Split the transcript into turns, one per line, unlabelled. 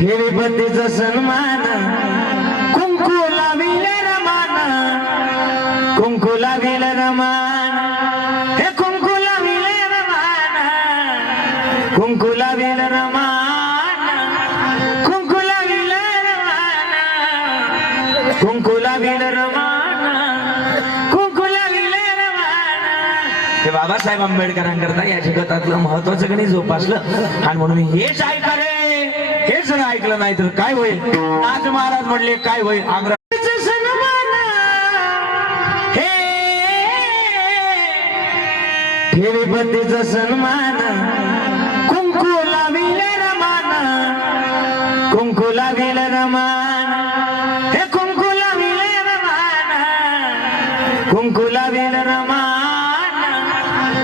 ठेवीपतीचा सन्मान. कुंकू लाविल रमान. कुंकू लाविल रमान. हे कुंकू लाविल रमान. कुंकू लाविल रमान. कुंकू लाविल रमान. कुंकू लाविल रमान. कुंकू लाविल रमान. हे बाबासाहेब आंबेडकरांकरता या जगतातलं महत्वाचं गणित जोपासलं. आणि म्हणून हेच ऐका हे जर ऐकलं नाही तर काय होईल? आज महाराज म्हणले काय होईल? आग्रा देवीपतीचा सन्मान. कुंकुला विल रमान. कुंकुला विल रमान. हे कुंकुला लाविल रमान. कुंकू लाविल रमान.